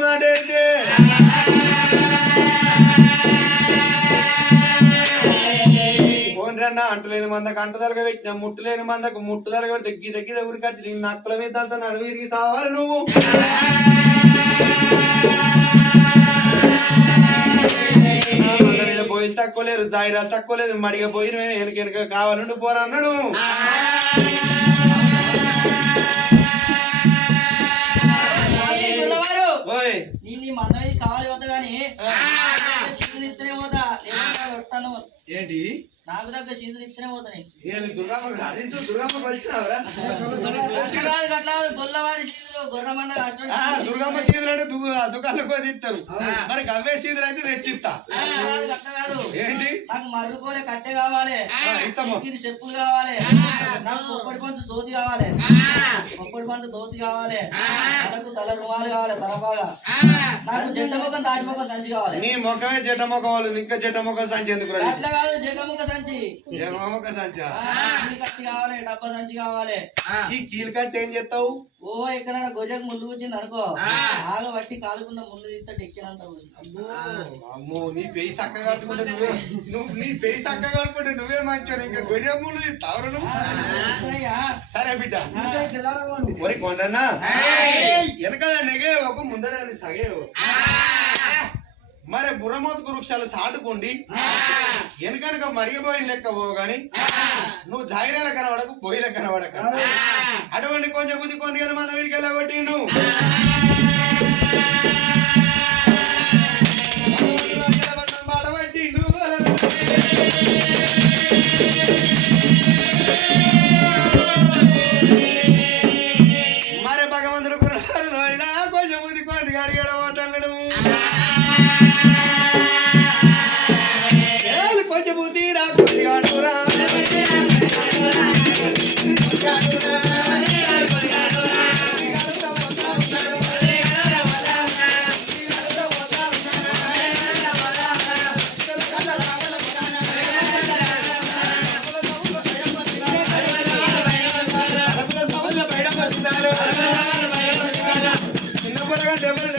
మాట అయితే పోన్రన్నా అంటలేని మందకు అంటదలగా పెట్టిన ముట్టులేని మందకు ముట్టుదలగా పెడితే దగ్గి దగ్గర ఊరికి వచ్చి నీ నక్కల మీద అంతా నడువిరిగి సావాలి నువ్వు మంద మీద పోయిలు తక్కువ లేరు జాయిరాలు తక్కువ లేదు మడిగా పోయిన వెనక వెనక కావాలండు పోరా అన్నాడు కావాలి వద్ద గాని శీతులు ఇస్తేనే పోతా ఏంటి నాకు దగ్గర శీతులు ఇస్తేనే పోతాయి గొల్లవారి శీతులు గొర్రెమంద దుర్గమ్మ సీదులు అంటే దుకాణంలో తీస్తారు మరి గవ్వే సీదులు అయితే తెచ్చిస్తా ఏంటి నాకు మర్రుకోలే కట్టె కావాలి చెప్పులు కావాలి నాకు పొప్పటి పంచు దోతి కావాలి పొప్పటి పంచు దోతి కావాలి నాకు తల రుమాలు కావాలి తలబాగా నాకు జట్ట ముఖం తాజి ముఖం సంచి కావాలి నీ ముఖమే జట్ట ముఖం వాళ్ళు ఇంకా జట్ట ముఖం సంచి ఎందుకు అట్లా కాదు జగముఖ సంచి జగముఖ సంచి కత్తి కావాలి డబ్బా సంచి కావాలి ఈ కీలకత్తి ఏం చేస్తావు ఓ ఎక్కడైనా గొజకు ముళ్ళు వచ్చింది అనుకో ఆగా బట్టి కాలుకున్న ముళ్ళు తీస్తే ఎక్కినంత అమ్మో నీ పెయి చక్క కట్టుకుంటే నువ్వే నీ పెయి చక్క కట్టుకుంటే నువ్వే మంచాడు ఇంకా గొర్రె ముళ్ళు తీస్తావు నువ్వు సరే బిడ్డ మరి కొండన్నా వెనకాల నెగే ఒక ముందర సగేవు మరి బుర్రమోతుకు వృక్షాలు సాటుకోండి వెనకనక మడిగిపోయిన లెక్క పో గాని నువ్వు జాయిరాల కనబడకు బొయ్యిల కనబడక అటువంటి కొంచెం బుద్ధి కొన్ని కానీ మన వీడికి వెళ్ళగొట్టి నువ్వు మరి భగవంతుడు కుర్రారు కొంచెం బుద్ధి కొన్ని అడిగాడు పోతాడు కొంచెం బుద్ధి రా కొద్దిగాడు రా చిన్న పొరగా